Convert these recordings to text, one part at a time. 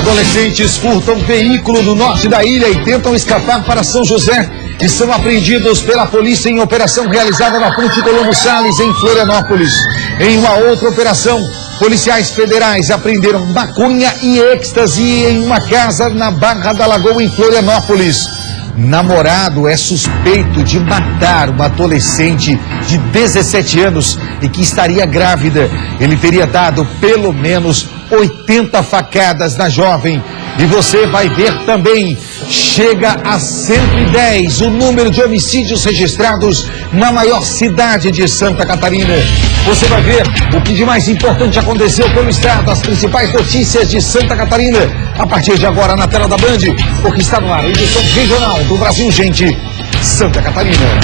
Adolescentes furtam veículo no norte da ilha e tentam escapar para São José e são apreendidos pela polícia em operação realizada na Ponte Colombo Salles, em Florianópolis. Em uma outra operação, policiais federais apreenderam maconha e êxtase em uma casa na Barra da Lagoa, em Florianópolis. Namorado é suspeito de matar uma adolescente de 17 anos e que estaria grávida. Ele teria dado pelo menos 80 facadas na jovem. E você vai ver também, chega a 110 o número de homicídios registrados na maior cidade de Santa Catarina. Você vai ver o que de mais importante aconteceu pelo estado, as principais notícias de Santa Catarina, a partir de agora na tela da Band, porque está no ar a edição regional do Brasil Gente, Santa Catarina.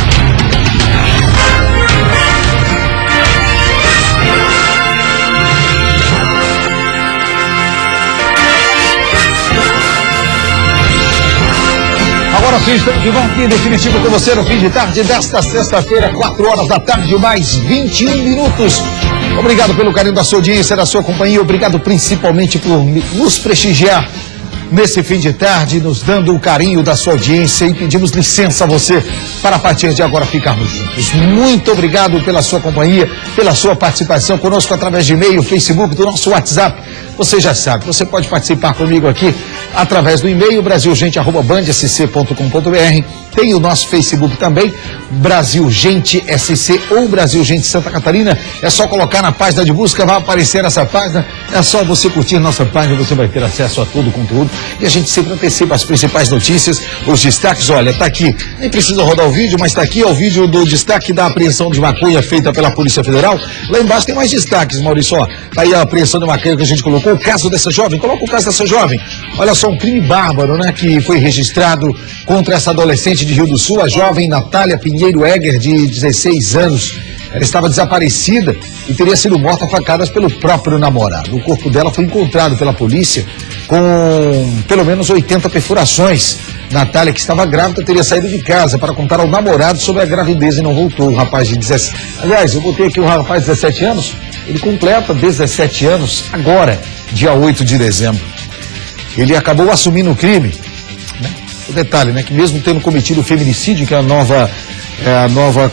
Agora sim, estamos de volta em definitivo com você no fim de tarde desta sexta-feira, 4 horas da tarde, mais 21 minutos. Obrigado pelo carinho da sua audiência, da sua companhia. Obrigado principalmente por nos prestigiar nesse fim de tarde, nos dando o carinho da sua audiência, e pedimos licença a você para a partir de agora ficarmos juntos. Muito obrigado pela sua companhia, pela sua participação conosco através de e-mail, Facebook, do nosso WhatsApp. Você já sabe, você pode participar comigo aqui através do e-mail brasilgente@bandsc.com.br. Tem o nosso Facebook também, Brasil Gente SC ou Brasil Gente Santa Catarina. É só colocar na página de busca, vai aparecer essa página. É só você curtir nossa página, você vai ter acesso a todo o conteúdo. E a gente sempre antecipa as principais notícias, os destaques. Olha, tá aqui, nem precisa rodar o vídeo, mas tá aqui, ó, o vídeo do destaque da apreensão de maconha feita pela Polícia Federal. Lá embaixo tem mais destaques, Maurício, ó. Tá aí a apreensão de maconha que a gente colocou. O caso dessa jovem, coloca o caso dessa jovem. Olha só, um crime bárbaro, né, que foi registrado contra essa adolescente de Rio do Sul, a jovem Natália Pinheiro Egger, de 16 anos. Ela estava desaparecida e teria sido morta a facadas pelo próprio namorado. O corpo dela foi encontrado pela polícia com pelo menos 80 perfurações. Natália, que estava grávida, teria saído de casa para contar ao namorado sobre a gravidez e não voltou. O rapaz de 17... Aliás, eu botei aqui o rapaz de 17 anos, ele completa 17 anos agora, dia 8 de dezembro. Ele acabou assumindo o crime, né? O detalhe, né, que mesmo tendo cometido o feminicídio, que é a nova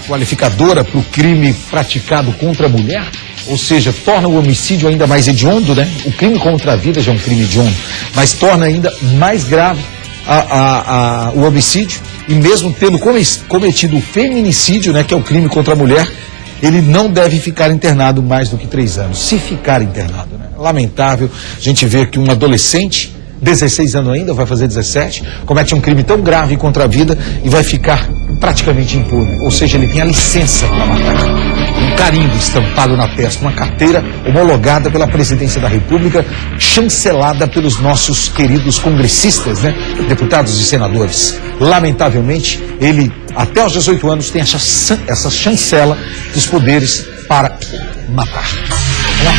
qualificadora para o crime praticado contra a mulher, ou seja, torna o homicídio ainda mais hediondo, né? O crime contra a vida já é um crime hediondo, mas torna ainda mais grave o homicídio. E mesmo tendo cometido o feminicídio, né, que é o crime contra a mulher, ele não deve ficar internado mais do que 3 anos, se ficar internado, né? Lamentável a gente ver que um adolescente, 16 anos ainda, vai fazer 17, comete um crime tão grave contra a vida e vai ficar praticamente impune. Ou seja, ele tem a licença para matar. Um carimbo estampado na testa, uma carteira homologada pela Presidência da República, chancelada pelos nossos queridos congressistas, né? Deputados e senadores. Lamentavelmente, ele, até os 18 anos, tem essa chancela dos poderes para matar. Uma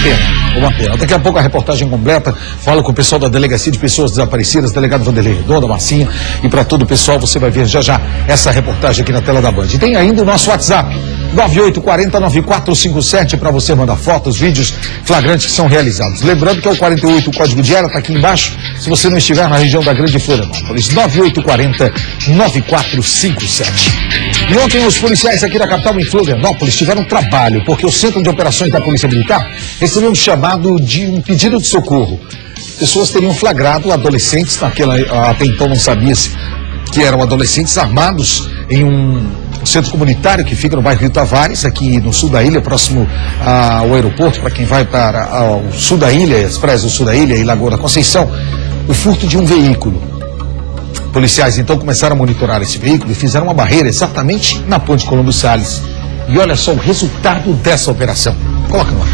pena. Daqui a pouco a reportagem completa, falo com o pessoal da Delegacia de Pessoas Desaparecidas, delegado Vanderlei Redondo, Massinha, e para todo o pessoal você vai ver já essa reportagem aqui na tela da Band. E tem ainda o nosso WhatsApp, 9840-9457, para você mandar fotos, vídeos flagrantes que são realizados. Lembrando que é o 48, o código de área está aqui embaixo, se você não estiver na região da Grande Florianópolis, 9840-9457. E ontem os policiais aqui da capital, em Florianópolis, tiveram trabalho, porque o Centro de Operações da Polícia Militar recebeu um chamado de um pedido de socorro. Pessoas teriam flagrado adolescentes, até então não sabia-se que eram adolescentes armados em um centro comunitário que fica no bairro Rio Tavares, aqui no sul da ilha, próximo ao aeroporto, para quem vai para o sul da ilha, as praias do sul da ilha e Lagoa da Conceição, o furto de um veículo. Policiais então começaram a monitorar esse veículo e fizeram uma barreira exatamente na Ponte Colombo Salles. E olha só o resultado dessa operação. Coloca no ar.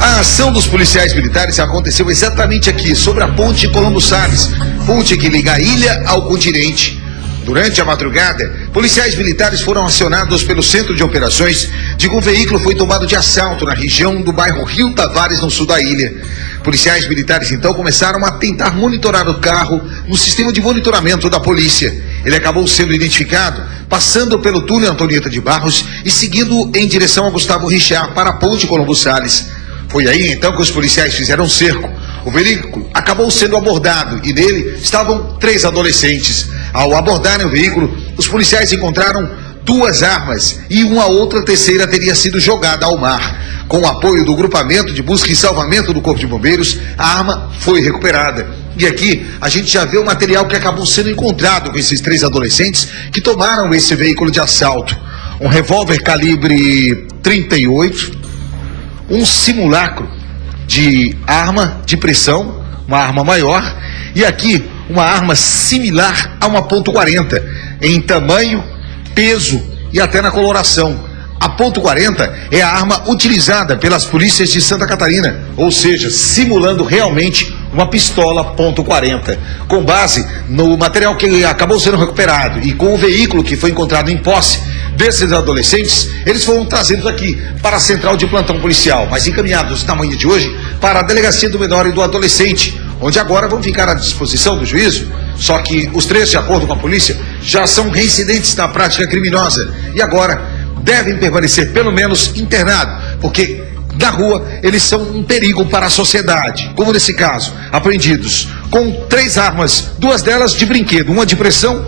A ação dos policiais militares aconteceu exatamente aqui, sobre a Ponte Colombo Salles, ponte que liga a ilha ao continente. Durante a madrugada, policiais militares foram acionados pelo Centro de Operações de que um veículo foi tomado de assalto na região do bairro Rio Tavares, no sul da ilha. Policiais militares então começaram a tentar monitorar o carro no sistema de monitoramento da polícia. Ele acabou sendo identificado passando pelo túnel Antonieta de Barros e seguindo em direção a Gustavo Richard para a Ponte Colombo Salles. Foi aí então que os policiais fizeram cerco. O veículo acabou sendo abordado e nele estavam 3 adolescentes. Ao abordarem o veículo, os policiais encontraram 2 armas e uma outra terceira teria sido jogada ao mar. Com o apoio do grupamento de busca e salvamento do Corpo de Bombeiros, a arma foi recuperada. E aqui a gente já vê o material que acabou sendo encontrado com esses 3 adolescentes que tomaram esse veículo de assalto. Um revólver calibre 38, um simulacro de arma de pressão, uma arma maior, e aqui uma arma similar a uma .40, em tamanho, peso e até na coloração. A .40 é a arma utilizada pelas polícias de Santa Catarina, ou seja, simulando realmente uma pistola .40. Com base no material que acabou sendo recuperado e com o veículo que foi encontrado em posse desses adolescentes, eles foram trazidos aqui para a central de plantão policial, mas encaminhados na manhã de hoje para a delegacia do menor e do adolescente, onde agora vão ficar à disposição do juízo. Só que os 3, de acordo com a polícia, já são reincidentes na prática criminosa e agora devem permanecer pelo menos internados, porque na rua eles são um perigo para a sociedade, como nesse caso, apreendidos com 3 armas, 2 delas de brinquedo, uma de pressão,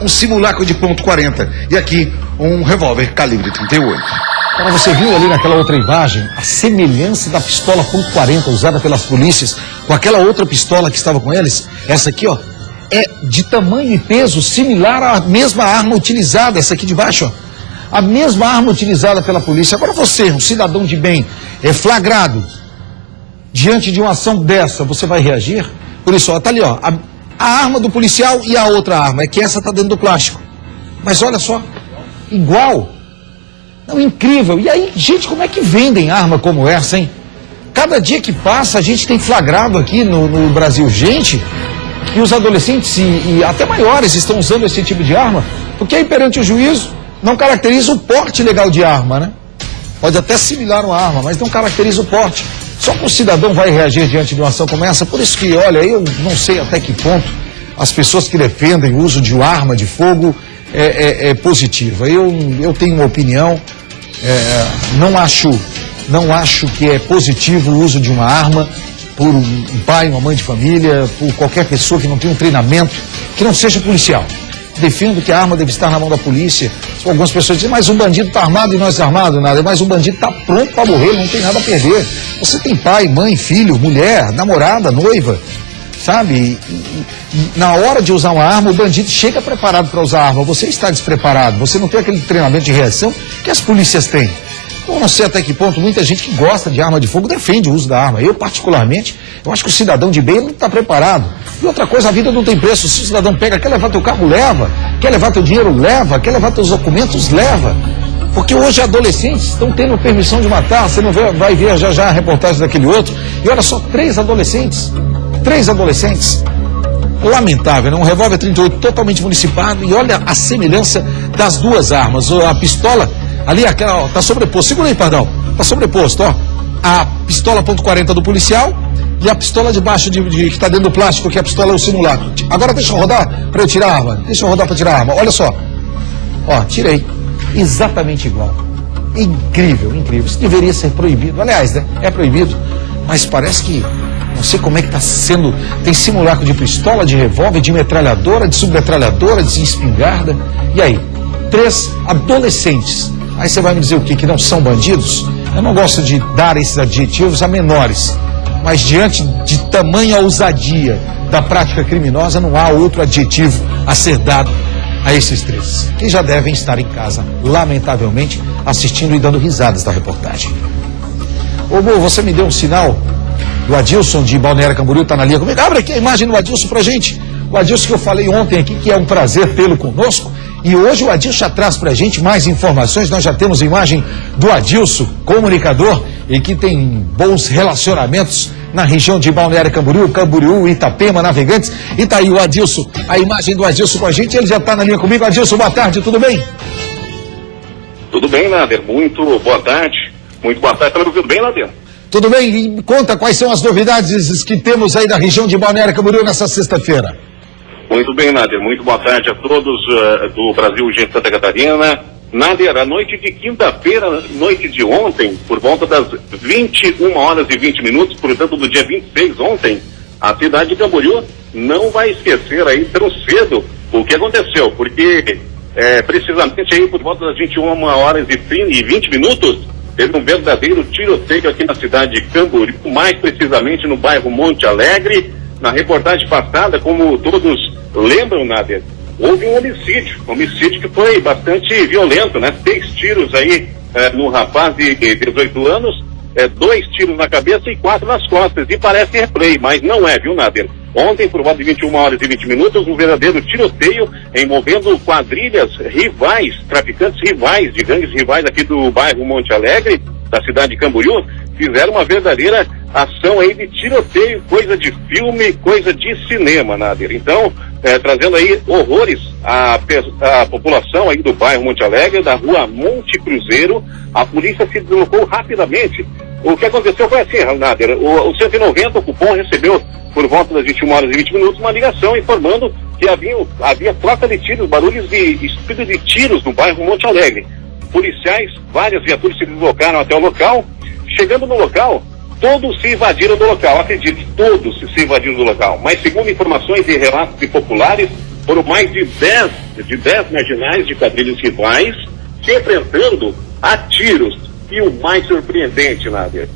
um simulacro de .40 e aqui um revólver calibre 38. Agora você viu ali naquela outra imagem a semelhança da pistola .40 usada pelas polícias com aquela outra pistola que estava com eles? Essa aqui, ó, é de tamanho e peso similar à mesma arma utilizada, essa aqui de baixo, ó. A mesma arma utilizada pela polícia. Agora você, um cidadão de bem, é flagrado diante de uma ação dessa, você vai reagir? Por isso, ó, tá ali, ó, a arma do policial e a outra arma, é que essa tá dentro do plástico. Mas olha só, igual. Não, incrível. E aí, gente, como é que vendem arma como essa, hein? Cada dia que passa, a gente tem flagrado aqui no Brasil, gente, que os adolescentes e até maiores estão usando esse tipo de arma, porque aí perante o juízo não caracteriza o porte legal de arma, né? Pode até similar uma arma, mas não caracteriza o porte. Só que o cidadão vai reagir diante de uma ação como essa. Por isso que, olha, eu não sei até que ponto as pessoas que defendem o uso de uma arma de fogo é positiva. Eu tenho uma opinião, não acho que é positivo o uso de uma arma por um pai, uma mãe de família, por qualquer pessoa que não tenha um treinamento, que não seja policial. Defendo que a arma deve estar na mão da polícia. Algumas pessoas dizem, mas um bandido está armado e nós armados, nada. Mas um bandido está pronto para morrer, não tem nada a perder. Você tem pai, mãe, filho, mulher, namorada, noiva, sabe? E na hora de usar uma arma, o bandido chega preparado para usar a arma. Você está despreparado, você não tem aquele treinamento de reação que as polícias têm. Eu não sei até que ponto muita gente que gosta de arma de fogo defende o uso da arma. Eu, particularmente, eu acho que o cidadão de bem não está preparado. E outra coisa, a vida não tem preço. Se o cidadão pega, quer levar teu carro, leva. Quer levar teu dinheiro, leva. Quer levar teus documentos, leva. Porque hoje adolescentes estão tendo permissão de matar. Você não vai ver já a reportagem daquele outro. E olha só, 3 adolescentes. 3 adolescentes. Lamentável, né? Um revólver 38 totalmente municipado. E olha a semelhança das 2 armas. A pistola... Ali, aquela, ó, tá sobreposto. Segura aí, pardal. Tá sobreposto, ó. A pistola .40 do policial e a pistola de baixo que tá dentro do plástico, que é a pistola o simulacro. Agora deixa eu rodar para eu tirar a arma. Deixa eu rodar para tirar a arma. Olha só. Ó, tirei. Exatamente igual. Incrível, incrível. Isso deveria ser proibido. Aliás, né? É proibido. Mas parece que... Não sei como é que tá sendo... Tem simulacro de pistola, de revólver, de metralhadora, de submetralhadora, de espingarda. E aí? 3 adolescentes... Aí você vai me dizer o quê? Que não são bandidos? Eu não gosto de dar esses adjetivos a menores, mas diante de tamanha ousadia da prática criminosa, não há outro adjetivo a ser dado a esses 3, que já devem estar em casa, lamentavelmente, assistindo e dando risadas da reportagem. Ô, Bo, você me deu um sinal do Adilson de Balneário Camboriú, tá na linha comigo. Abre aqui a imagem do Adilson pra gente. O Adilson que eu falei ontem aqui, que é um prazer tê-lo conosco. E hoje o Adilson já traz pra gente mais informações. Nós já temos imagem do Adilson, comunicador, e que tem bons relacionamentos na região de Balneário Camboriú, Itapema, Navegantes. E tá aí o Adilson, a imagem do Adilson com a gente. Ele já tá na linha comigo. Adilson, boa tarde, tudo bem? Tudo bem, Nader. Muito boa tarde. Muito boa tarde. Tá me ouvindo bem, Nader? Tudo bem? E conta quais são as novidades que temos aí da região de Balneário Camboriú nessa sexta-feira. Muito bem, Nader. Muito boa tarde a todos do Brasil, gente de Santa Catarina. Nader, a noite de quinta-feira, noite de ontem, por volta das 21 horas e 20 minutos, portanto do dia 26 ontem, a cidade de Camboriú não vai esquecer aí tão cedo o que aconteceu, porque precisamente aí por volta das 21 horas e 20 minutos, teve um verdadeiro tiroteio aqui na cidade de Camboriú, mais precisamente no bairro Monte Alegre. Na reportagem passada, como todos lembram, Nader, houve um homicídio que foi bastante violento, né? 6 tiros aí no rapaz de 18 anos, 2 tiros na cabeça e 4 nas costas, e parece replay, mas não é, viu, Nader? Ontem, por volta de 21 horas e 20 minutos, um verdadeiro tiroteio envolvendo quadrilhas rivais, traficantes rivais, de gangues rivais aqui do bairro Monte Alegre, da cidade de Camboriú, fizeram uma verdadeira ação aí de tiroteio, coisa de filme, coisa de cinema, Nader. Então, trazendo aí horrores à população aí do bairro Monte Alegre, da rua Monte Cruzeiro, a polícia se deslocou rapidamente. O que aconteceu foi assim, Nader, o 190, o Cupom, recebeu por volta das 21 horas e 20 minutos uma ligação informando que havia troca de tiros, barulhos de espírito de tiros no bairro Monte Alegre. Policiais, várias viaturas se deslocaram até o local. Chegando no local, todos se invadiram do local, acredite, todos se invadiram do local. Mas segundo informações e relatos de populares, foram mais de 10 marginais de quadrilhas rivais se enfrentando a tiros. E o mais surpreendente, Nader,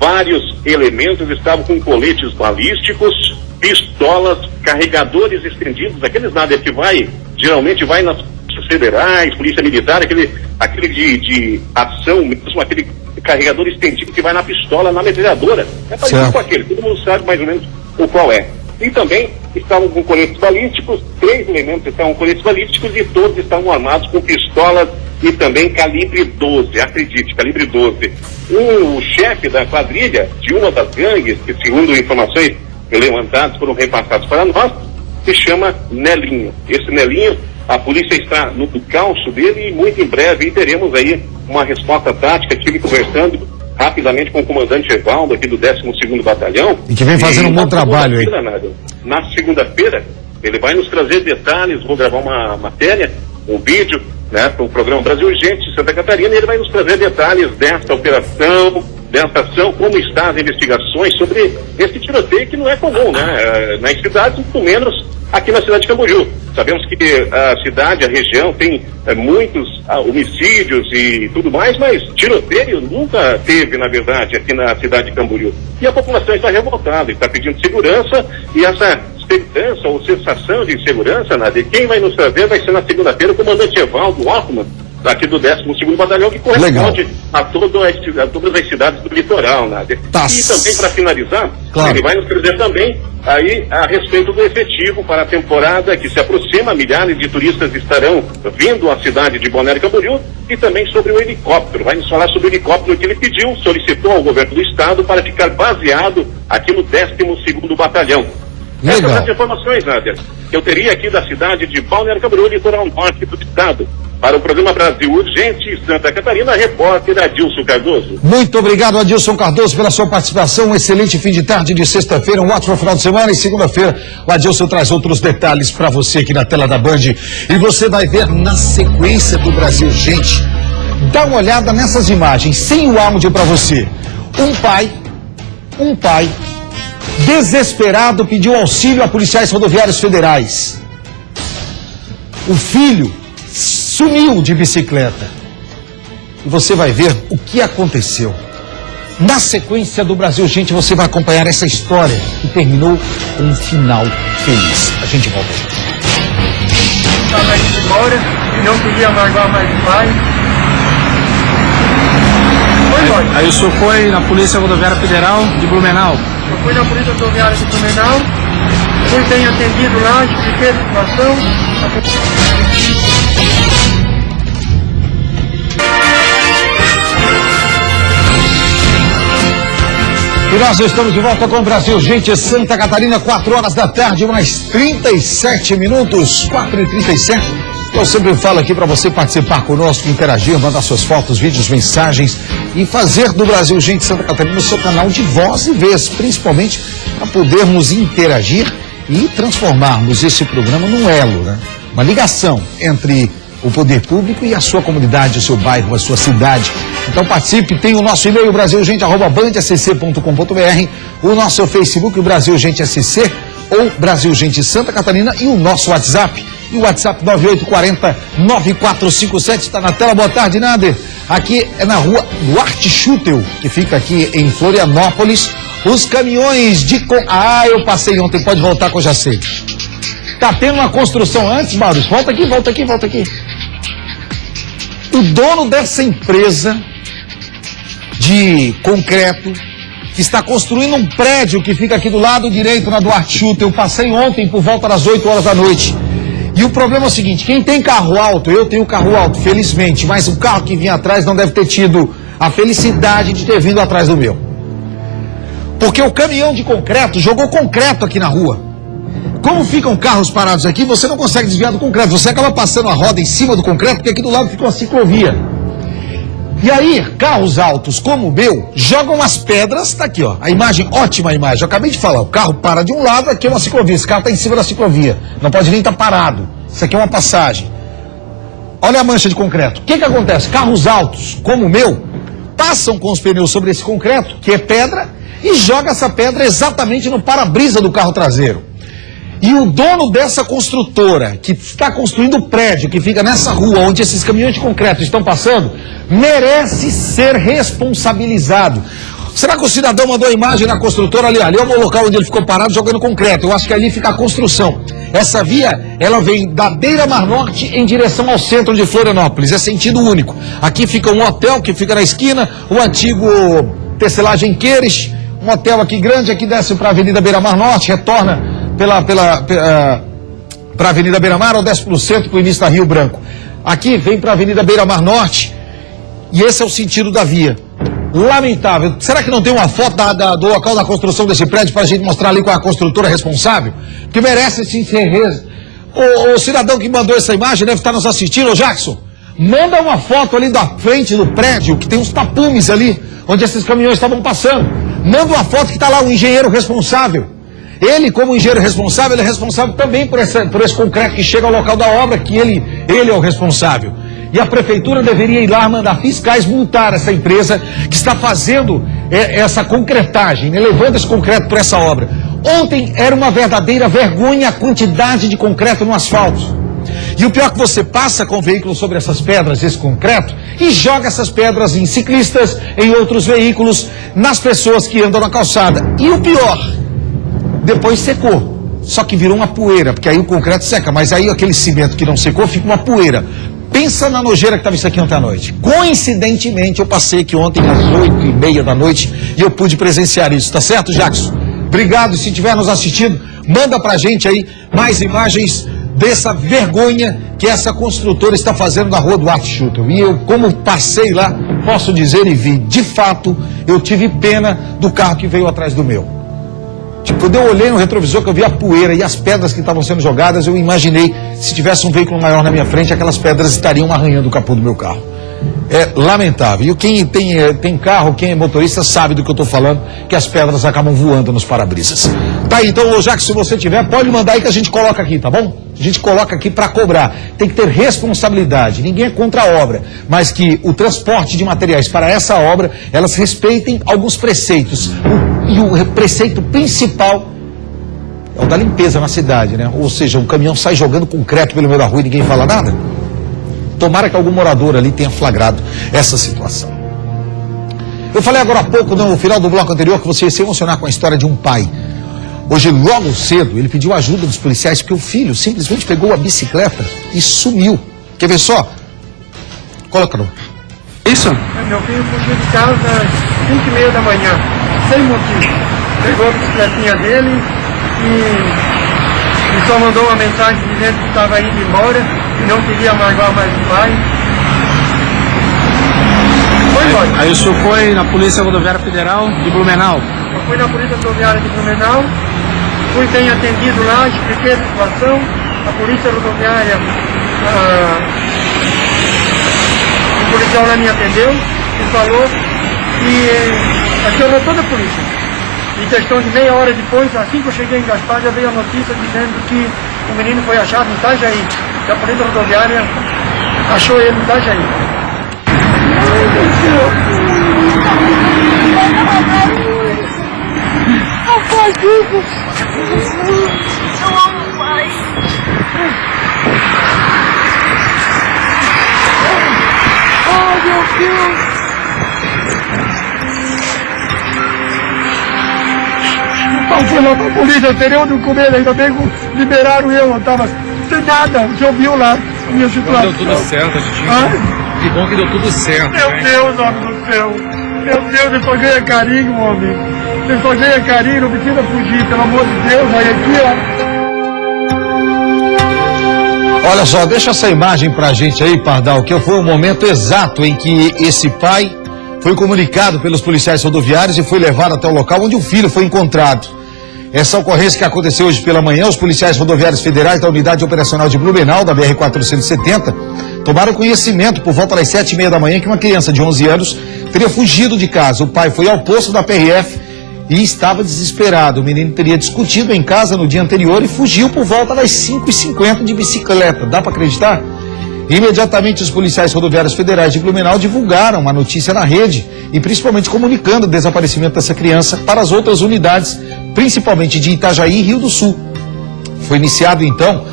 vários elementos estavam com coletes balísticos, pistolas, carregadores estendidos, aqueles, Nader, que geralmente vai nas federais, polícia militar, aquele de ação mesmo, aquele carregador estendido que vai na pistola, na metralhadora. É parecido com aquele, todo mundo sabe mais ou menos o qual é. E também estavam com coletes balísticos, 3 elementos estavam com coletes balísticos e todos estavam armados com pistolas e também calibre 12, acredite, calibre 12. O chefe da quadrilha de uma das gangues, que segundo informações levantadas foram repassadas para nós, se chama Nelinho. Esse Nelinho, a polícia está no calço dele e muito em breve teremos aí uma resposta tática. Estive conversando rapidamente com o comandante Evaldo aqui do 12º Batalhão. E que vem fazendo um bom trabalho aí. Na segunda-feira, ele vai nos trazer detalhes, vou gravar uma matéria, um vídeo, né, para o programa Brasil Urgente de Santa Catarina, e ele vai nos trazer detalhes desta operação, desta ação, como estão as investigações sobre esse tiroteio que não é comum, né, nas cidades, muito menos aqui na cidade de Camboriú. Sabemos que a cidade, a região tem muitos homicídios e tudo mais, mas tiroteio nunca teve, na verdade, aqui na cidade de Camboriú. E a população está revoltada, está pedindo segurança, e essa expectância ou sensação de insegurança, Nader, quem vai nos trazer vai ser na segunda-feira o comandante Evaldo Hoffman, daqui do 12º Batalhão, que corresponde a todas as cidades do litoral, Nader. E também, para finalizar, ele vai nos trazer também aí a respeito do efetivo para a temporada que se aproxima. Milhares de turistas estarão vindo à cidade de Balneário Camboriú, e também sobre o helicóptero. Vai nos falar sobre o helicóptero que ele pediu, solicitou ao governo do estado para ficar baseado aqui no 12º Batalhão. Essas são as informações, Nader, que eu teria aqui da cidade de Balneário Camboriú, litoral norte do estado. Para o programa Brasil Urgente, Santa Catarina, repórter Adilson Cardoso. Muito obrigado, Adilson Cardoso, pela sua participação. Um excelente fim de tarde de sexta-feira, um ótimo final de semana. E segunda-feira, o Adilson traz outros detalhes para você aqui na tela da Band. E você vai ver na sequência do Brasil Urgente. Dá uma olhada nessas imagens, sem o áudio para você. Um pai, desesperado, pediu auxílio a policiais rodoviários federais. O filho sumiu de bicicleta. E você vai ver o que aconteceu. Na sequência do Brasil Urgente, você vai acompanhar essa história que terminou com um final feliz. A gente volta. Estava indo embora e não podia largar mais o pai. Aí o senhor foi na Polícia Rodoviária Federal de Blumenau? Eu fui na Polícia Rodoviária de Blumenau, fui bem atendido lá, expliquei a situação. E nós estamos de volta com o Brasil Urgente, Santa Catarina, 4 horas da tarde, mais 37 minutos, 4h37. Eu sempre falo aqui para você participar conosco, interagir, mandar suas fotos, vídeos, mensagens e fazer do Brasil Urgente Santa Catarina o seu canal de voz e vez, principalmente para podermos interagir e transformarmos esse programa num elo, né? Uma ligação entre o poder público e a sua comunidade, o seu bairro, a sua cidade. Então participe, tem o nosso e-mail brasilgente@bandscc.com.br, o nosso Facebook, o Brasil Gente SC, ou Brasil Gente Santa Catarina, e o nosso WhatsApp. E o WhatsApp 9840-9457 está na tela. Boa tarde, Nader. Aqui é na rua Duarte Schutel, que fica aqui em Florianópolis. Os caminhões de... eu passei ontem, pode voltar que eu já sei. Tá tendo uma construção antes, Maurício. Volta aqui. O dono dessa empresa de concreto, que está construindo um prédio que fica aqui do lado direito, na Duarte Schutel. Eu passei ontem por volta das 8 horas da noite. E o problema é o seguinte, quem tem carro alto, eu tenho carro alto, felizmente, mas o carro que vinha atrás não deve ter tido a felicidade de ter vindo atrás do meu. Porque o caminhão de concreto jogou concreto aqui na rua. Como ficam carros parados aqui, você não consegue desviar do concreto, você acaba passando a roda em cima do concreto, porque aqui do lado fica uma ciclovia. E aí, carros altos como o meu, jogam as pedras, tá aqui ó, a imagem, ótima imagem, eu acabei de falar, o carro para de um lado, aqui é uma ciclovia, esse carro está em cima da ciclovia, não pode nem estar parado, isso aqui é uma passagem. Olha a mancha de concreto, o que acontece? Carros altos como o meu, passam com os pneus sobre esse concreto, que é pedra, e joga essa pedra exatamente no para-brisa do carro traseiro. E o dono dessa construtora, que está construindo o prédio, que fica nessa rua onde esses caminhões de concreto estão passando, merece ser responsabilizado. Será que o cidadão mandou a imagem na construtora ali? Ali é o local onde ele ficou parado jogando concreto. Eu acho que ali fica a construção. Essa via, ela vem da Beira-Mar Norte em direção ao centro de Florianópolis. É sentido único. Aqui fica um hotel que fica na esquina, o antigo Tecelagem Queires, um hotel aqui grande, aqui desce para a Avenida Beira-Mar Norte, retorna para a Avenida Beira-Mar ou desce para o centro, para o início da Rio Branco. Aqui vem para a Avenida Beira-Mar Norte e esse é o sentido da via. Lamentável. Será que não tem uma foto do local da construção desse prédio para a gente mostrar ali com a construtora responsável? Que merece sim ser... O cidadão que mandou essa imagem deve estar nos assistindo. Ô Jackson, manda uma foto ali da frente do prédio, que tem uns tapumes ali, onde esses caminhões estavam passando. Manda uma foto que está lá o engenheiro responsável. Ele, como engenheiro responsável, ele é responsável também por esse concreto que chega ao local da obra, que ele é o responsável. E a prefeitura deveria ir lá mandar fiscais multar essa empresa que está fazendo essa concretagem, né, levando esse concreto para essa obra. Ontem era uma verdadeira vergonha a quantidade de concreto no asfalto. E o pior é que você passa com o veículo sobre essas pedras, esse concreto, e joga essas pedras em ciclistas, em outros veículos, nas pessoas que andam na calçada. E o pior... depois secou, só que virou uma poeira, porque aí o concreto seca, mas aí aquele cimento que não secou fica uma poeira. Pensa na nojeira que estava isso aqui ontem à noite. Coincidentemente, eu passei aqui ontem às 8h30 da noite e eu pude presenciar isso, tá certo, Jackson? Obrigado, se estiver nos assistindo, manda pra gente aí mais imagens dessa vergonha que essa construtora está fazendo na rua Duarte Schutel. E eu, como passei lá, posso dizer e vi, de fato, eu tive pena do carro que veio atrás do meu. Quando eu olhei no retrovisor, que eu vi a poeira e as pedras que estavam sendo jogadas, eu imaginei, se tivesse um veículo maior na minha frente, aquelas pedras estariam arranhando o capô do meu carro. É lamentável. E quem tem carro, quem é motorista, sabe do que eu estou falando, que as pedras acabam voando nos para-brisas. Tá aí, então, já que se você tiver, pode mandar aí que a gente coloca aqui, tá bom? A gente coloca aqui para cobrar. Tem que ter responsabilidade. Ninguém é contra a obra, mas que o transporte de materiais para essa obra, elas respeitem alguns preceitos. E o preceito principal é o da limpeza na cidade, né? Ou seja, um caminhão sai jogando concreto pelo meio da rua e ninguém fala nada. Tomara que algum morador ali tenha flagrado essa situação. Eu falei agora há pouco, no final do bloco anterior, que você ia se emocionar com a história de um pai. Hoje, logo cedo, ele pediu ajuda dos policiais, porque o filho simplesmente pegou a bicicleta e sumiu. Quer ver só? Coloca no... Isso? Meu filho fugiu de casa às 5h30 da manhã, sem motivo. Pegou a bicicletinha dele e só mandou uma mensagem dizendo que estava indo embora e não queria amargar mais o pai. Foi embora. Aí o senhor foi na Polícia Rodoviária Federal de Blumenau? Eu fui na Polícia Rodoviária de Blumenau, fui bem atendido lá, expliquei a situação. A Polícia Rodoviária, o policial lá me atendeu e falou que acionou toda a polícia. Em questão de meia hora depois, assim que eu cheguei em Gaspar, já veio a notícia dizendo que o menino foi achado em Itajaí. Que a Polícia Rodoviária Achou ele, tá, Jair? Não faz isso! Eu amo o pai. Oh, meu Deus! Então fui lá pra polícia, eu teria onde comer, ainda bem que liberaram eu tava sem nada, o senhor viu lá a minha situação. Deu tudo certo, Titinho. Ah? Que bom que deu tudo certo. Meu hein? Deus, homem do céu! Meu Deus, ele só ganha carinho, homem! Ele só ganha carinho, não precisa fugir, pelo amor de Deus, olha aqui, ó. Olha só, deixa essa imagem pra gente aí, Pardal, que foi o momento exato em que esse pai foi comunicado pelos policiais rodoviários e foi levado até o local onde o filho foi encontrado. Essa ocorrência que aconteceu hoje pela manhã, os policiais rodoviários federais da Unidade Operacional de Blumenau, da BR-470, tomaram conhecimento por volta das 7h30 da manhã que uma criança de 11 anos teria fugido de casa. O pai foi ao posto da PRF e estava desesperado. O menino teria discutido em casa no dia anterior e fugiu por volta das 5h50 de bicicleta. Dá para acreditar? Imediatamente os policiais rodoviários federais de Blumenau divulgaram a notícia na rede e principalmente comunicando o desaparecimento dessa criança para as outras unidades, principalmente de Itajaí e Rio do Sul. Foi iniciado então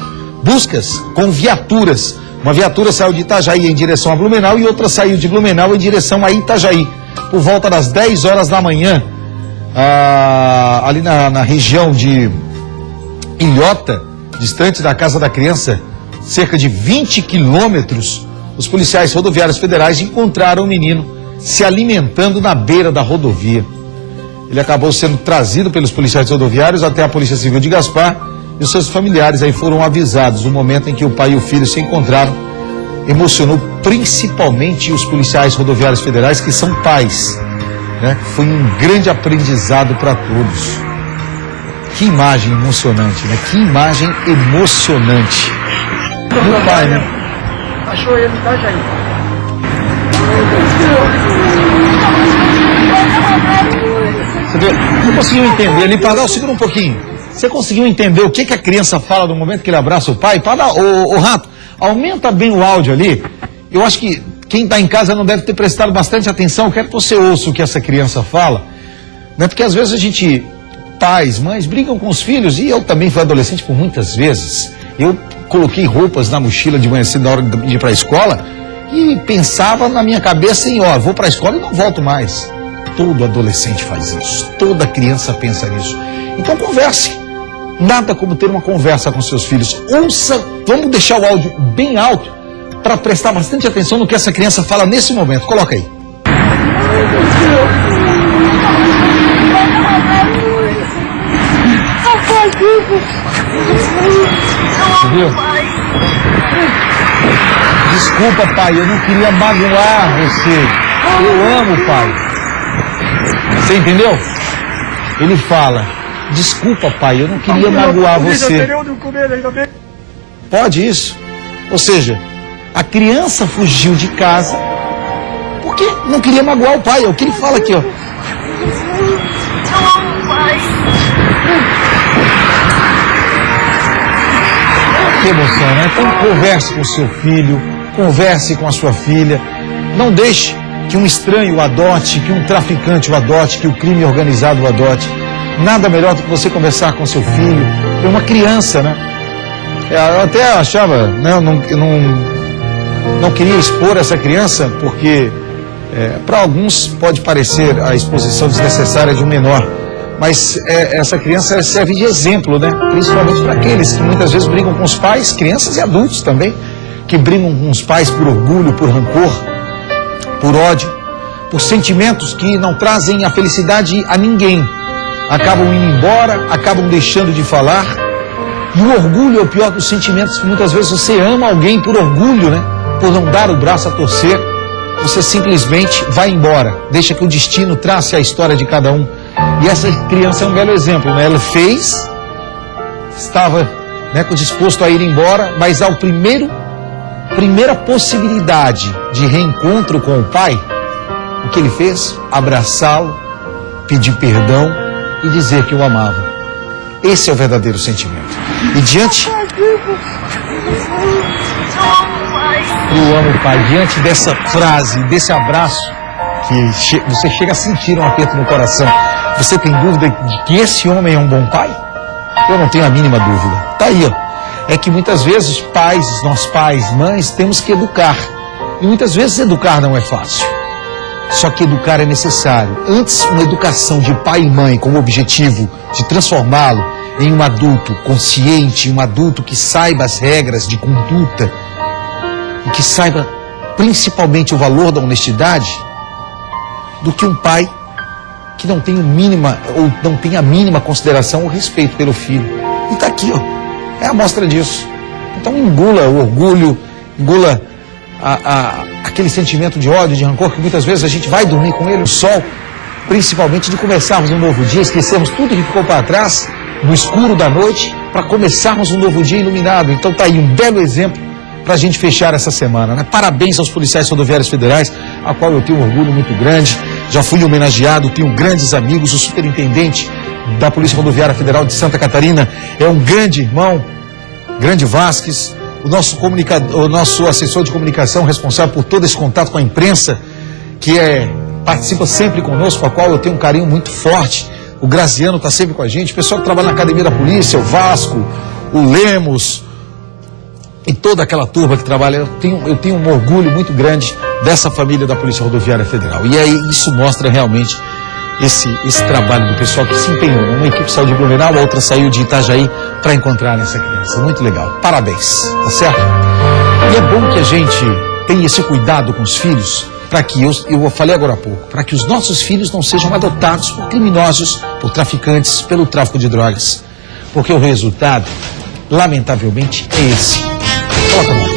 buscas com viaturas. Uma viatura saiu de Itajaí em direção a Blumenau e outra saiu de Blumenau em direção a Itajaí. Por volta das 10 horas da manhã, ali na região de Ilhota, distante da casa da criança, cerca de 20 quilômetros, os policiais rodoviários federais encontraram o menino se alimentando na beira da rodovia. Ele acabou sendo trazido pelos policiais rodoviários até a Polícia Civil de Gaspar e os seus familiares aí foram avisados. O momento em que o pai e o filho se encontraram emocionou principalmente os policiais rodoviários federais, que são pais, né? Foi um grande aprendizado para todos. Que imagem emocionante, né? Que imagem emocionante. O pai, né? Achou ele, tá, Jair? Você vê? Você conseguiu entender ali? Pardal, segura um pouquinho. Você conseguiu entender o que a criança fala no momento que ele abraça o pai? Pardal, ô Rato, aumenta bem o áudio ali. Eu acho que quem está em casa não deve ter prestado bastante atenção. Eu quero que você ouça o que essa criança fala, né? Porque às vezes a gente, pais, mães, brigam com os filhos, e eu também fui adolescente por muitas vezes. Eu coloquei roupas na mochila de manhã cedo na hora de ir para a escola e pensava na minha cabeça em, vou para a escola e não volto mais. Todo adolescente faz isso, toda criança pensa nisso. Então converse. Nada como ter uma conversa com seus filhos. Ouça, vamos deixar o áudio bem alto para prestar bastante atenção no que essa criança fala nesse momento. Coloca aí. Não faz isso! Viu? Desculpa, pai, eu não queria magoar você. Eu amo, pai. Você entendeu? Ele fala, desculpa, pai, eu não queria magoar você. Pode isso? Ou seja, a criança fugiu de casa porque não queria magoar o pai. É o que ele fala aqui, ó. Eu amo o pai. Que emoção, né? Então converse com o seu filho, converse com a sua filha. Não deixe que um estranho o adote, que um traficante o adote, que o crime organizado o adote. Nada melhor do que você conversar com seu filho. É uma criança, né? Eu até achava, né? Eu não queria expor essa criança, porque para alguns pode parecer a exposição desnecessária de um menor. Mas essa criança serve de exemplo, né? Principalmente para aqueles que muitas vezes brigam com os pais, crianças e adultos também, que brigam com os pais por orgulho, por rancor, por ódio, por sentimentos que não trazem a felicidade a ninguém. Acabam indo embora, acabam deixando de falar. E o orgulho é o pior dos sentimentos, que muitas vezes você ama alguém por orgulho, né? Por não dar o braço a torcer, você simplesmente vai embora, deixa que o destino trace a história de cada um. E essa criança é um belo exemplo, né? Ela fez, estava, né, disposto a ir embora, mas ao primeira possibilidade de reencontro com o pai, o que ele fez? Abraçá-lo, pedir perdão e dizer que o amava. Esse é o verdadeiro sentimento. E diante... Eu amo o pai. Eu amo o pai. Diante dessa frase, desse abraço, que você chega a sentir um aperto no coração, você tem dúvida de que esse homem é um bom pai? Eu não tenho a mínima dúvida. Tá aí, ó. É que muitas vezes nós pais, mães, temos que educar. E muitas vezes educar não é fácil. Só que educar é necessário. Antes, uma educação de pai e mãe com o objetivo de transformá-lo em um adulto consciente, um adulto que saiba as regras de conduta e que saiba principalmente o valor da honestidade, do que um pai que não tem a mínima consideração ou respeito pelo filho. E tá aqui, ó. É a amostra disso. Então engula o orgulho, engula aquele sentimento de ódio, de rancor, que muitas vezes a gente vai dormir com ele, o sol, principalmente de começarmos um novo dia, esquecermos tudo que ficou para trás, no escuro da noite, para começarmos um novo dia iluminado. Então tá aí um belo exemplo para a gente fechar essa semana, né? Parabéns aos policiais rodoviários federais, a qual eu tenho um orgulho muito grande, já fui homenageado, tenho grandes amigos, o superintendente da Polícia Rodoviária Federal de Santa Catarina é um grande irmão, Grande Vasques, o nosso assessor de comunicação responsável por todo esse contato com a imprensa, que participa sempre conosco, a qual eu tenho um carinho muito forte. O Graziano está sempre com a gente, o pessoal que trabalha na Academia da Polícia, o Vasco, o Lemos e toda aquela turma que trabalha. Eu tenho um orgulho muito grande dessa família da Polícia Rodoviária Federal. E aí isso mostra realmente esse trabalho do pessoal que se empenhou. Uma equipe saiu de Blumenau, a outra saiu de Itajaí para encontrar essa criança. Muito legal. Parabéns, tá certo? E é bom que a gente tenha esse cuidado com os filhos, para que, eu falei agora há pouco, para que os nossos filhos não sejam adotados por criminosos, por traficantes, pelo tráfico de drogas. Porque o resultado, lamentavelmente, é esse. Coloca a mão.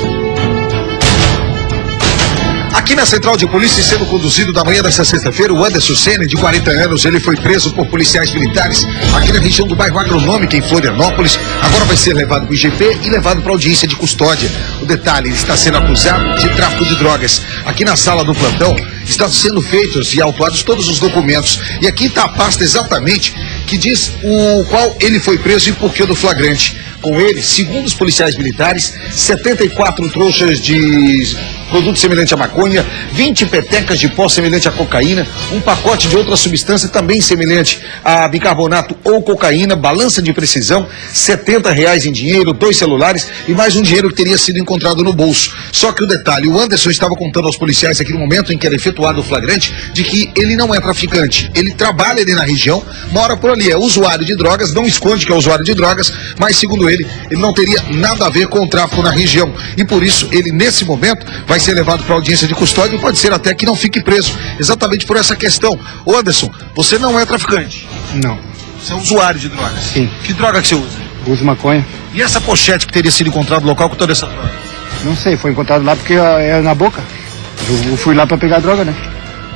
Aqui na Central de Polícia, sendo conduzido na manhã desta sexta-feira, o Anderson Senna, de 40 anos, ele foi preso por policiais militares aqui na região do bairro Agronômica, em Florianópolis. Agora vai ser levado para o IGP e levado para audiência de custódia. O detalhe, ele está sendo acusado de tráfico de drogas. Aqui na sala do plantão, estão sendo feitos e autuados todos os documentos. E aqui está a pasta exatamente que diz o qual ele foi preso e por que do flagrante. Com ele, segundo os policiais militares, 74 trouxas de produto semelhante a maconha, 20 petecas de pó semelhante a cocaína, um pacote de outra substância também semelhante a bicarbonato ou cocaína, balança de precisão, R$70 em dinheiro, 2 celulares e mais um dinheiro que teria sido encontrado no bolso. Só que o detalhe, o Anderson estava contando aos policiais aqui no momento em que era efetuado o flagrante, de que ele não é traficante, ele trabalha ali na região, mora por ali, é usuário de drogas, não esconde que é usuário de drogas, mas segundo ele não teria nada a ver com o tráfico na região. E por isso, ele nesse momento vai ser levado para audiência de custódia e pode ser até que não fique preso. Exatamente por essa questão. Ô Anderson, você não é traficante? Não. Você é usuário de drogas? Sim. Que droga que você usa? Uso maconha. E essa pochete que teria sido encontrada no local com toda essa droga? Não sei, foi encontrado lá porque é na boca. Eu fui lá para pegar a droga, né?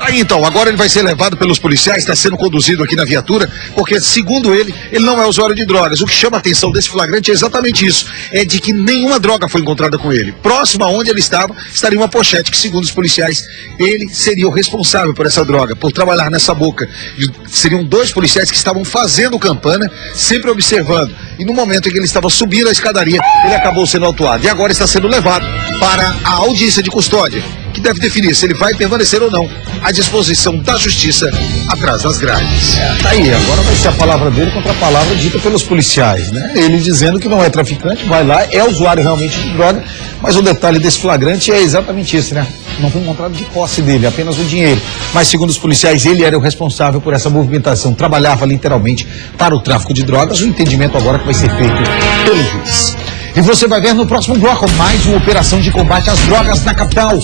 Aí então, agora ele vai ser levado pelos policiais, está sendo conduzido aqui na viatura, porque segundo ele não é usuário de drogas. O que chama a atenção desse flagrante é exatamente isso, é de que nenhuma droga foi encontrada com ele. Próximo aonde ele estava, estaria uma pochete que, segundo os policiais, ele seria o responsável por essa droga, por trabalhar nessa boca. E seriam 2 policiais que estavam fazendo campana, sempre observando. E no momento em que ele estava subindo a escadaria, ele acabou sendo autuado. E agora está sendo levado para a audiência de custódia, que deve definir se ele vai permanecer ou não à disposição da justiça atrás das grades. Tá aí, agora vai ser a palavra dele contra a palavra dita pelos policiais, né? Ele dizendo que não é traficante, vai lá, é usuário realmente de droga, mas o detalhe desse flagrante é exatamente esse, né? Não foi encontrado de posse dele, apenas o dinheiro. Mas segundo os policiais, ele era o responsável por essa movimentação, trabalhava literalmente para o tráfico de drogas. O entendimento agora que vai ser feito pelo juiz. E você vai ver no próximo bloco mais uma operação de combate às drogas na capital.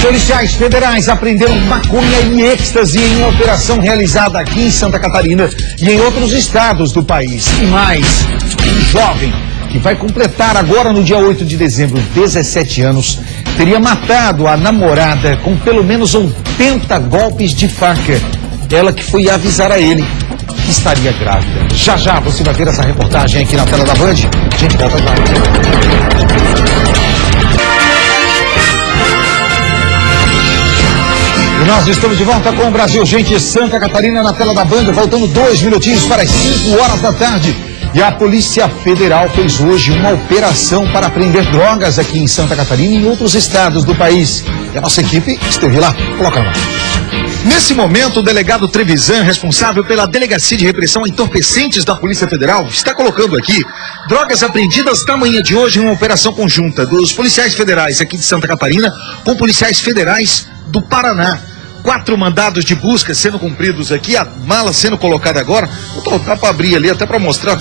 Policiais federais apreenderam maconha e êxtase em uma operação realizada aqui em Santa Catarina e em outros estados do país. E mais, um jovem que vai completar agora no dia 8 de dezembro 17 anos, teria matado a namorada com pelo menos 80 golpes de faca. Ela que foi avisar a ele que estaria grávida. Já já você vai ver essa reportagem aqui na tela da Band. A gente volta já. E nós estamos de volta com o Brasil Gente Santa Catarina na tela da Band, faltando 2 minutinhos para as 5 horas da tarde. E a Polícia Federal fez hoje uma operação para prender drogas aqui em Santa Catarina e em outros estados do país. E a nossa equipe esteve lá. Coloca lá. Nesse momento, o delegado Trevisan, responsável pela Delegacia de Repressão a Entorpecentes da Polícia Federal, está colocando aqui drogas apreendidas na manhã de hoje em uma operação conjunta dos policiais federais aqui de Santa Catarina com policiais federais do Paraná. 4 mandados de busca sendo cumpridos aqui, a mala sendo colocada agora. Vou colocar para abrir ali até para mostrar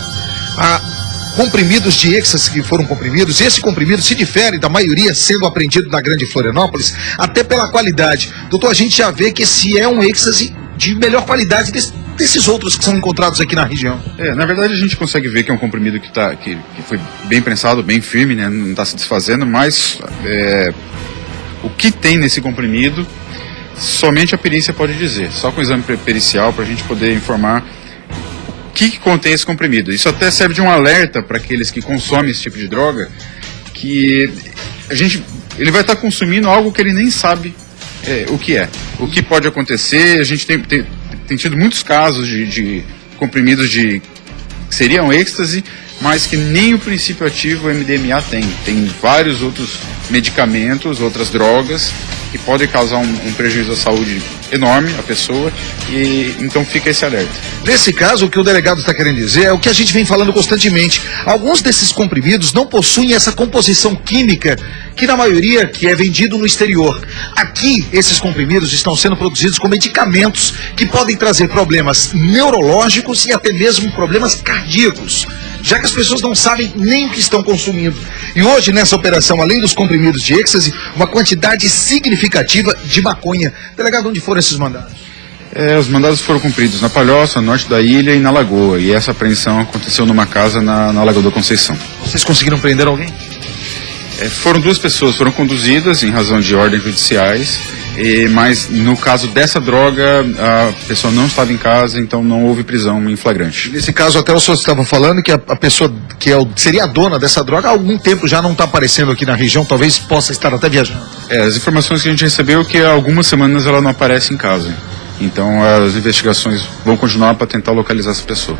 comprimidos de êxtase que foram comprimidos. E esse comprimido se difere da maioria sendo apreendido na Grande Florianópolis, até pela qualidade. Doutor, a gente já vê que esse é um êxtase de melhor qualidade desses outros que são encontrados aqui na região. Na verdade a gente consegue ver que é um comprimido que foi bem prensado, bem firme, né? Não está se desfazendo, mas o que tem nesse comprimido, somente a perícia pode dizer. Só com o exame pericial para a gente poder informar o que contém esse comprimido. Isso até serve de um alerta para aqueles que consomem esse tipo de droga, que ele vai estar consumindo algo que ele nem sabe o que é. O que pode acontecer. A gente tem tido muitos casos de comprimidos que seriam êxtase, mas que nem o princípio ativo o MDMA tem. Tem vários outros medicamentos, outras drogas, que podem causar um prejuízo à saúde enorme à pessoa, e então fica esse alerta. Nesse caso, o que o delegado está querendo dizer é o que a gente vem falando constantemente. Alguns desses comprimidos não possuem essa composição química que na maioria que é vendido no exterior. Aqui, esses comprimidos estão sendo produzidos com medicamentos que podem trazer problemas neurológicos e até mesmo problemas cardíacos, já que as pessoas não sabem nem o que estão consumindo. E hoje, nessa operação, além dos comprimidos de êxtase, uma quantidade significativa de maconha. Delegado, onde foram esses mandados? Os mandados foram cumpridos na Palhoça, norte da ilha e na Lagoa. E essa apreensão aconteceu numa casa na Lagoa da Conceição. Vocês conseguiram prender alguém? Foram 2 pessoas, foram conduzidas em razão de ordens judiciais. Mas no caso dessa droga, a pessoa não estava em casa, então não houve prisão em flagrante. Nesse caso, até o senhor estava falando que a pessoa que seria a dona dessa droga há algum tempo já não está aparecendo aqui na região, talvez possa estar até viajando. As informações que a gente recebeu é que há algumas semanas ela não aparece em casa. Então as investigações vão continuar para tentar localizar essa pessoa.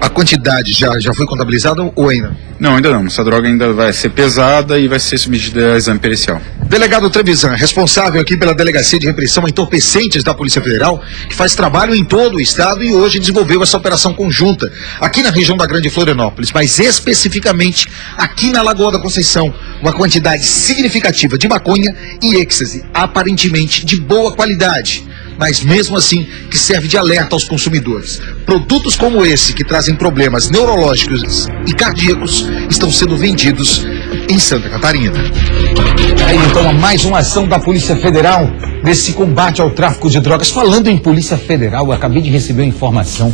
A quantidade já foi contabilizada ou ainda? Não, ainda não. Essa droga ainda vai ser pesada e vai ser submetida a exame pericial. Delegado Trevisan, responsável aqui pela Delegacia de Repressão a Entorpecentes da Polícia Federal, que faz trabalho em todo o estado e hoje desenvolveu essa operação conjunta aqui na região da Grande Florianópolis, mas especificamente aqui na Lagoa da Conceição, uma quantidade significativa de maconha e êxtase, aparentemente de boa qualidade, mas mesmo assim que serve de alerta aos consumidores. Produtos como esse, que trazem problemas neurológicos e cardíacos, estão sendo vendidos em Santa Catarina. Aí então, mais uma ação da Polícia Federal nesse combate ao tráfico de drogas. Falando em Polícia Federal, eu acabei de receber uma informação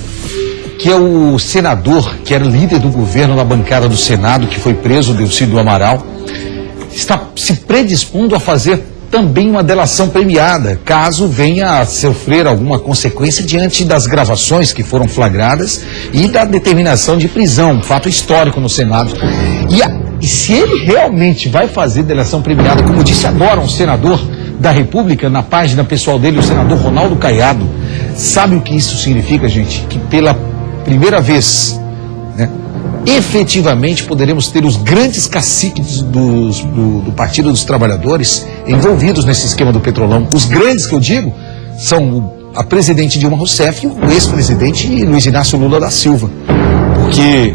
que é o senador, que era líder do governo na bancada do Senado, que foi preso, Delcídio Amaral, está se predispondo a fazer também uma delação premiada, caso venha a sofrer alguma consequência diante das gravações que foram flagradas e da determinação de prisão, um fato histórico no Senado. E se ele realmente vai fazer delação premiada, como disse agora um senador da República, na página pessoal dele, o senador Ronaldo Caiado, sabe o que isso significa, gente? Que pela primeira vez, né, efetivamente poderemos ter os grandes caciques do Partido dos Trabalhadores envolvidos nesse esquema do Petrolão. Os grandes que eu digo são a presidente Dilma Rousseff e o ex-presidente Luiz Inácio Lula da Silva. Porque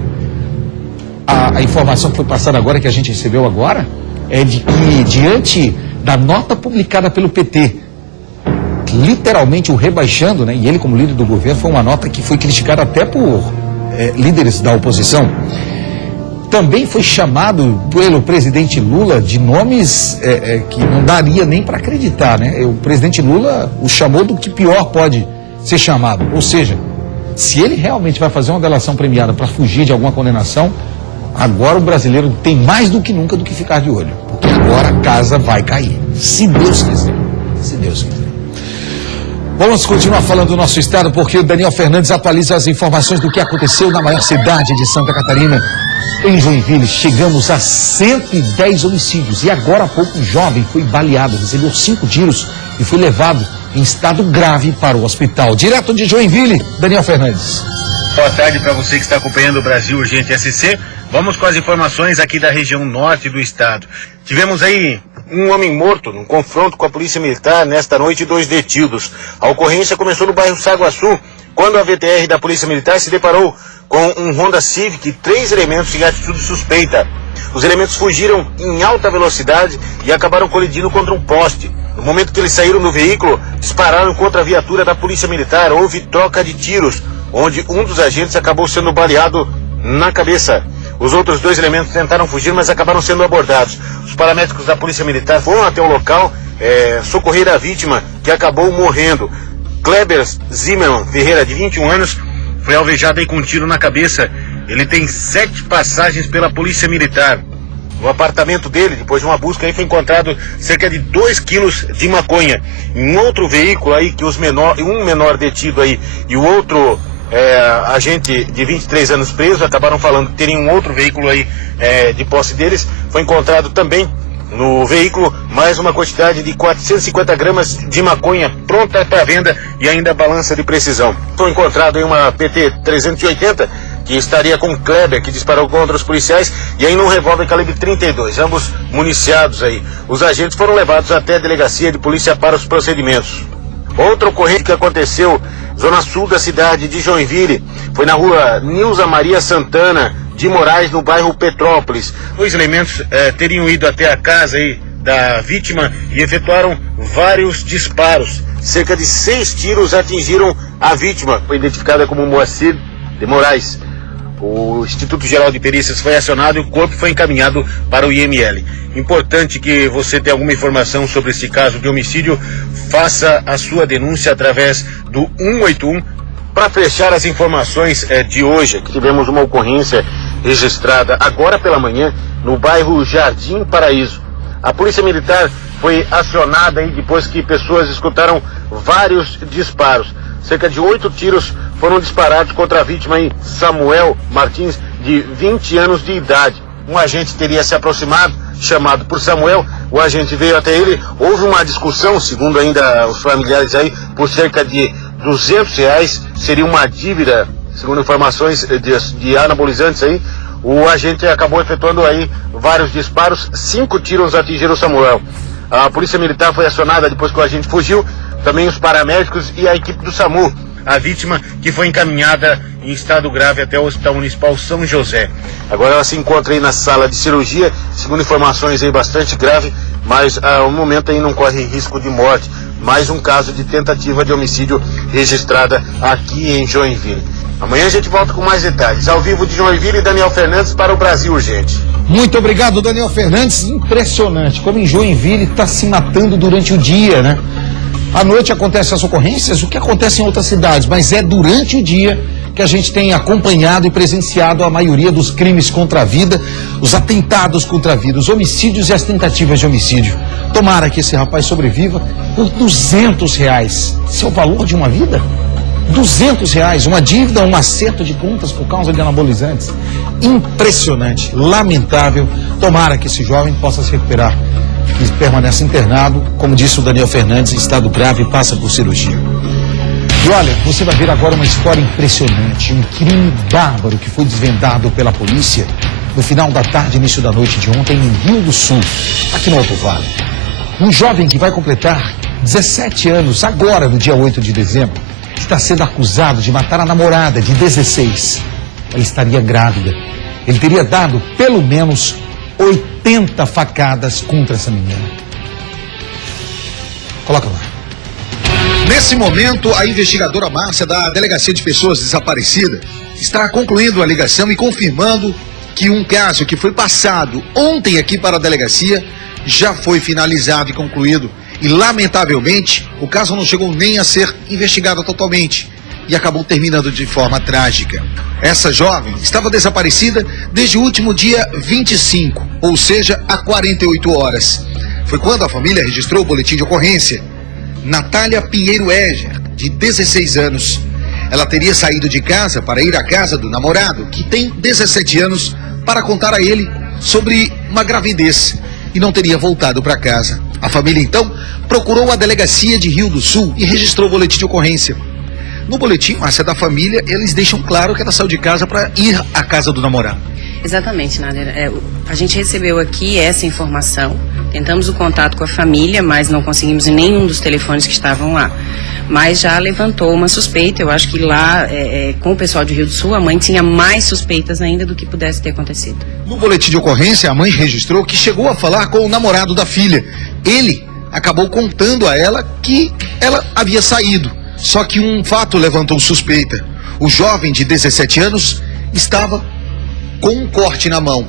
a informação que foi passada agora, que a gente recebeu agora, é de que diante da nota publicada pelo PT, literalmente o rebaixando, né, e ele como líder do governo, foi uma nota que foi criticada até por líderes da oposição, também foi chamado pelo presidente Lula de nomes que não daria nem para acreditar, né? O presidente Lula o chamou do que pior pode ser chamado. Ou seja, se ele realmente vai fazer uma delação premiada para fugir de alguma condenação, agora o brasileiro tem mais do que nunca do que ficar de olho, porque agora a casa vai cair, se Deus quiser. Se Deus quiser. Vamos continuar falando do nosso estado, porque o Daniel Fernandes atualiza as informações do que aconteceu na maior cidade de Santa Catarina. Em Joinville, chegamos a 110 homicídios. E agora há pouco um jovem foi baleado, recebeu 5 tiros e foi levado em estado grave para o hospital. Direto de Joinville, Daniel Fernandes. Boa tarde para você que está acompanhando o Brasil Urgente SC. Vamos com as informações aqui da região norte do estado. Tivemos aí um homem morto num confronto com a Polícia Militar nesta noite e 2 detidos. A ocorrência começou no bairro Saguaçu, quando a VTR da Polícia Militar se deparou com um Honda Civic e 3 elementos em atitude suspeita. Os elementos fugiram em alta velocidade e acabaram colidindo contra um poste. No momento que eles saíram do veículo, dispararam contra a viatura da Polícia Militar. Houve troca de tiros, onde um dos agentes acabou sendo baleado na cabeça. Os outros 2 elementos tentaram fugir, mas acabaram sendo abordados. Os paramédicos da Polícia Militar foram até o local socorrer a vítima, que acabou morrendo. Kleber Zimmermann Ferreira, de 21 anos, foi alvejado aí com um tiro na cabeça. Ele tem 7 passagens pela Polícia Militar. No apartamento dele, depois de uma busca, aí foi encontrado cerca de 2 quilos de maconha. Em outro veículo aí, que um menor detido aí e o outro agente de 23 anos preso, acabaram falando que teriam um outro veículo aí de posse deles. Foi encontrado também no veículo mais uma quantidade de 450 gramas de maconha pronta para venda e ainda balança de precisão. Foi encontrado em uma PT 380 que estaria com Kleber, que disparou contra os policiais, e ainda um revólver calibre 32, ambos municiados aí. Os agentes foram levados até a delegacia de polícia para os procedimentos. Outra ocorrência que aconteceu zona sul da cidade de Joinville foi na rua Nilza Maria Santana de Moraes, no bairro Petrópolis. 2 elementos teriam ido até a casa aí da vítima e efetuaram vários disparos. Cerca de 6 tiros atingiram a vítima. Foi identificada como Moacir de Moraes. O Instituto Geral de Perícias foi acionado e o corpo foi encaminhado para o IML. Importante que você tenha alguma informação sobre esse caso de homicídio, faça a sua denúncia através do 181. Para fechar as informações de hoje, que tivemos uma ocorrência registrada agora pela manhã no bairro Jardim Paraíso. A Polícia Militar foi acionada aí depois que pessoas escutaram vários disparos. Cerca de 8 tiros foram disparados contra a vítima aí, Samuel Martins, de 20 anos de idade. Um agente teria se aproximado, chamado por Samuel, o agente veio até ele, houve uma discussão, segundo ainda os familiares aí, por cerca de R$200, seria uma dívida, segundo informações de anabolizantes aí. O agente acabou efetuando aí vários disparos, 5 tiros atingiram Samuel. A Polícia Militar foi acionada depois que o agente fugiu, também os paramédicos e a equipe do SAMU. A vítima que foi encaminhada em estado grave até o Hospital Municipal São José. Agora ela se encontra aí na sala de cirurgia, segundo informações aí bastante grave, mas ao momento aí não corre risco de morte. Mais um caso de tentativa de homicídio registrada aqui em Joinville. Amanhã a gente volta com mais detalhes. Ao vivo de Joinville, Daniel Fernandes para o Brasil Urgente. Muito obrigado, Daniel Fernandes. Impressionante como em Joinville está se matando durante o dia, né? À noite acontecem as ocorrências, o que acontece em outras cidades, mas é durante o dia que a gente tem acompanhado e presenciado a maioria dos crimes contra a vida, os atentados contra a vida, os homicídios e as tentativas de homicídio. Tomara que esse rapaz sobreviva por R$200. Esse é o valor de uma vida? R$200, uma dívida, um acerto de contas por causa de anabolizantes. Impressionante, lamentável. Tomara que esse jovem possa se recuperar, que permanece internado, como disse o Daniel Fernandes, em estado grave e passa por cirurgia. E olha, você vai ver agora uma história impressionante, um crime bárbaro que foi desvendado pela polícia no final da tarde, início da noite de ontem, em Rio do Sul, aqui no Alto Vale. Um jovem que vai completar 17 anos, agora no dia 8 de dezembro, está sendo acusado de matar a namorada de 16. Ela estaria grávida. Ele teria dado pelo menos 80 facadas contra essa menina. Coloca lá. Nesse momento, a investigadora Márcia da Delegacia de Pessoas Desaparecidas está concluindo a ligação e confirmando que um caso que foi passado ontem aqui para a delegacia já foi finalizado e concluído. E, lamentavelmente, o caso não chegou nem a ser investigado totalmente e acabou terminando de forma trágica. Essa jovem estava desaparecida desde o último dia 25, ou seja, há 48 horas. Foi quando a família registrou o boletim de ocorrência. Natália Pinheiro Eger, de 16 anos. Ela teria saído de casa para ir à casa do namorado, que tem 17 anos, para contar a ele sobre uma gravidez e não teria voltado para casa. A família, então, procurou a delegacia de Rio do Sul e registrou o boletim de ocorrência. No boletim, Márcia, da família, eles deixam claro que ela saiu de casa para ir à casa do namorado. Exatamente, Nader. A gente recebeu aqui essa informação, tentamos o contato com a família, mas não conseguimos em nenhum dos telefones que estavam lá. Mas já levantou uma suspeita, eu acho que lá, com o pessoal de Rio do Sul, a mãe tinha mais suspeitas ainda do que pudesse ter acontecido. No boletim de ocorrência, a mãe registrou que chegou a falar com o namorado da filha. Ele acabou contando a ela que ela havia saído. Só que um fato levantou suspeita. O jovem de 17 anos estava com um corte na mão.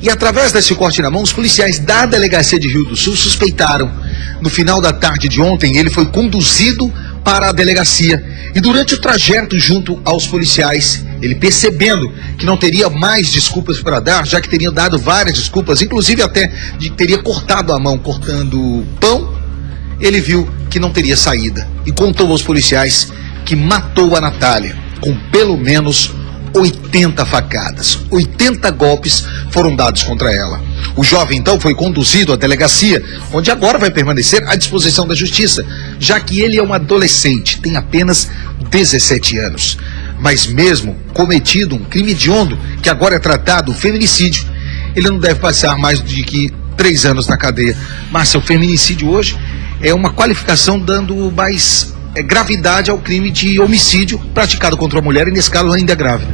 E através desse corte na mão, os policiais da delegacia de Rio do Sul suspeitaram. No final da tarde de ontem, ele foi conduzido para a delegacia. E durante o trajeto junto aos policiais, ele percebendo que não teria mais desculpas para dar, já que teria dado várias desculpas, inclusive até de teria cortado a mão, cortando pão, ele viu que não teria saída. E contou aos policiais que matou a Natália com pelo menos 80 facadas. 80 golpes foram dados contra ela. O jovem, então, foi conduzido à delegacia, onde agora vai permanecer à disposição da justiça, já que ele é um adolescente, tem apenas 17 anos. Mas mesmo cometido um crime hediondo, que agora é tratado feminicídio, ele não deve passar mais de que 3 anos na cadeia. Márcia, o feminicídio hoje é uma qualificação dando mais gravidade ao crime de homicídio praticado contra a mulher, e nesse caso ainda é grávida.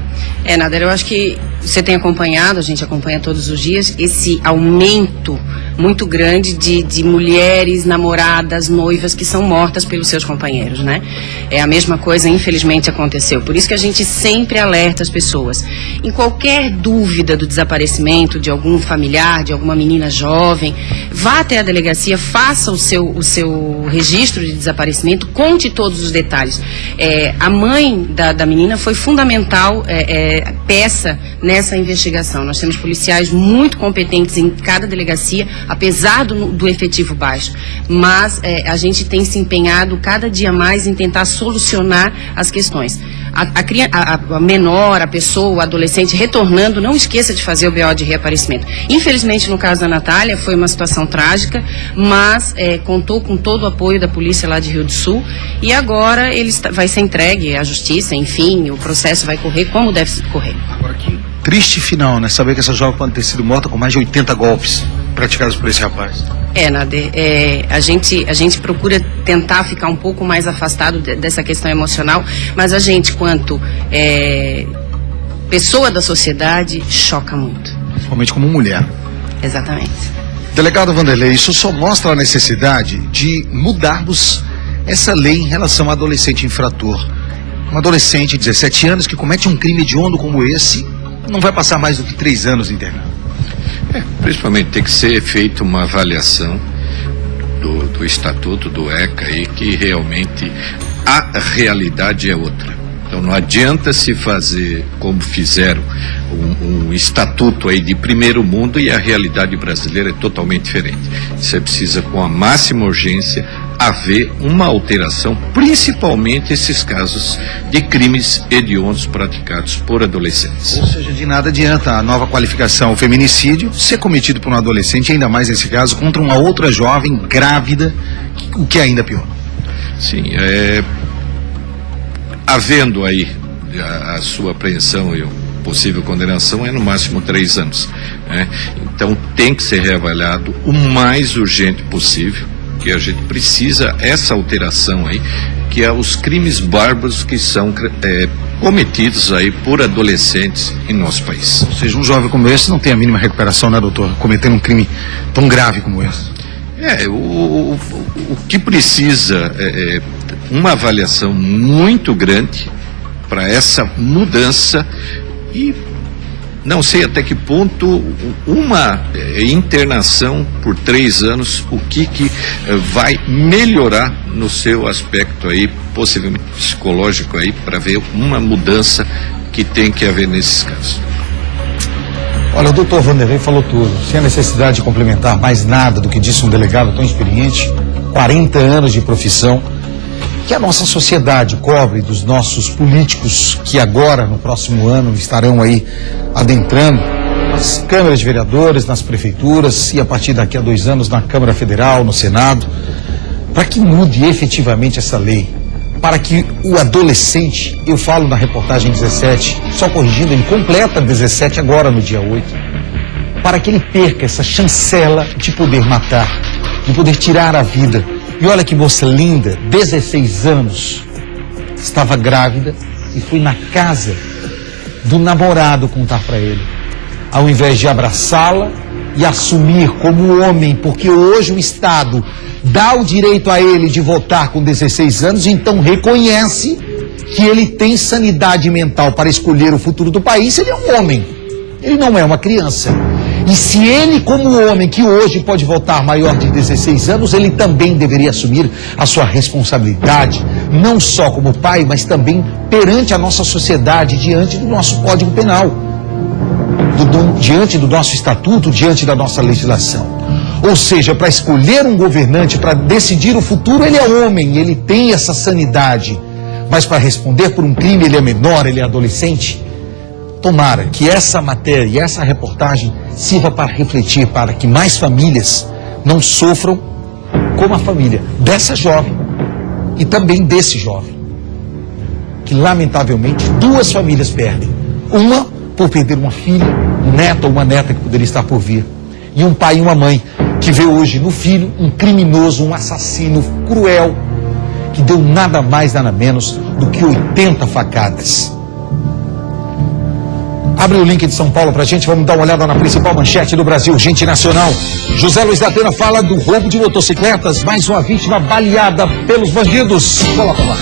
Nader, eu acho que você tem acompanhado, a gente acompanha todos os dias, esse aumento muito grande de mulheres, namoradas, noivas que são mortas pelos seus companheiros, né? É a mesma coisa, infelizmente, aconteceu. Por isso que a gente sempre alerta as pessoas. Em qualquer dúvida do desaparecimento de algum familiar, de alguma menina jovem, vá até a delegacia, faça o seu registro de desaparecimento, conte todos os detalhes. A mãe da menina foi fundamental peça nessa investigação. Nós temos policiais muito competentes em cada delegacia, apesar do efetivo baixo, mas a gente tem se empenhado cada dia mais em tentar solucionar as questões. A menor, a pessoa, o adolescente retornando, não esqueça de fazer o BO de reaparecimento. Infelizmente, no caso da Natália, foi uma situação trágica, mas contou com todo o apoio da polícia lá de Rio do Sul, e agora ele vai ser entregue à justiça, enfim, o processo vai correr como deve correr. Agora, que triste final, né? Saber que essa jovem pode ter sido morta com mais de 80 golpes praticados por esse rapaz. Nader, a gente procura tentar ficar um pouco mais afastado dessa questão emocional, mas a gente, quanto pessoa da sociedade, choca muito. Principalmente como mulher. Exatamente. Delegado Vanderlei, isso só mostra a necessidade de mudarmos essa lei em relação ao adolescente infrator. Um adolescente de 17 anos que comete um crime hediondo como esse, não vai passar mais do que 3 anos internado. Principalmente tem que ser feita uma avaliação do estatuto do ECA aí, que realmente a realidade é outra. Então não adianta se fazer como fizeram um estatuto aí de primeiro mundo e a realidade brasileira é totalmente diferente. Você precisa, com a máxima urgência, haver uma alteração, principalmente esses casos de crimes hediondos praticados por adolescentes. Ou seja, de nada adianta a nova qualificação, o feminicídio, ser cometido por um adolescente, ainda mais nesse caso, contra uma outra jovem grávida, o que é ainda pior. Sim, havendo aí a sua apreensão e possível condenação é no máximo 3 anos. Né? Então tem que ser reavaliado o mais urgente possível, que a gente precisa essa alteração aí, que é os crimes bárbaros que são cometidos aí por adolescentes em nosso país. Ou seja, um jovem como esse não tem a mínima recuperação, né, doutor? Cometendo um crime tão grave como esse. O que precisa é uma avaliação muito grande para essa mudança, e não sei até que ponto uma internação por 3 anos, o que vai melhorar no seu aspecto aí, possivelmente psicológico aí, para ver uma mudança que tem que haver nesses casos. Olha, o doutor Vanderlei falou tudo, sem a necessidade de complementar mais nada do que disse um delegado tão experiente, 40 anos de profissão, que a nossa sociedade cobre dos nossos políticos que agora, no próximo ano, estarão aí adentrando nas câmaras de vereadores, nas prefeituras e a partir daqui a 2 anos na Câmara Federal, no Senado, para que mude efetivamente essa lei. para que o adolescente, eu falo na reportagem 17, só corrigindo, ele completa 17 agora no dia 8, para que ele perca essa chancela de poder matar, de poder tirar a vida. E olha que moça linda, 16 anos, estava grávida e foi na casa do namorado contar para ele, ao invés de abraçá-la e assumir como homem, porque hoje o Estado dá o direito a ele de votar com 16 anos, então reconhece que ele tem sanidade mental para escolher o futuro do país. Ele é um homem, ele não é uma criança. E se ele, como homem que hoje pode votar maior de 16 anos, ele também deveria assumir a sua responsabilidade, não só como pai, mas também perante a nossa sociedade, diante do nosso Código Penal, diante do nosso estatuto, diante da nossa legislação. Ou seja, para escolher um governante, para decidir o futuro, ele é homem, ele tem essa sanidade. Mas para responder por um crime, ele é menor, ele é adolescente. Tomara que essa matéria e essa reportagem sirva para refletir, para que mais famílias não sofram como a família dessa jovem e também desse jovem. Que lamentavelmente 2 famílias perdem. Uma por perder uma filha, um neto ou uma neta que poderia estar por vir. E um pai e uma mãe que vê hoje no filho um criminoso, um assassino cruel, que deu nada mais, nada menos do que 80 facadas. Abre o link de São Paulo pra gente, vamos dar uma olhada na principal manchete do Brasil, Gente Nacional. José Luiz da Atena fala do roubo de motocicletas, mais uma vítima baleada pelos bandidos. Coloca lá.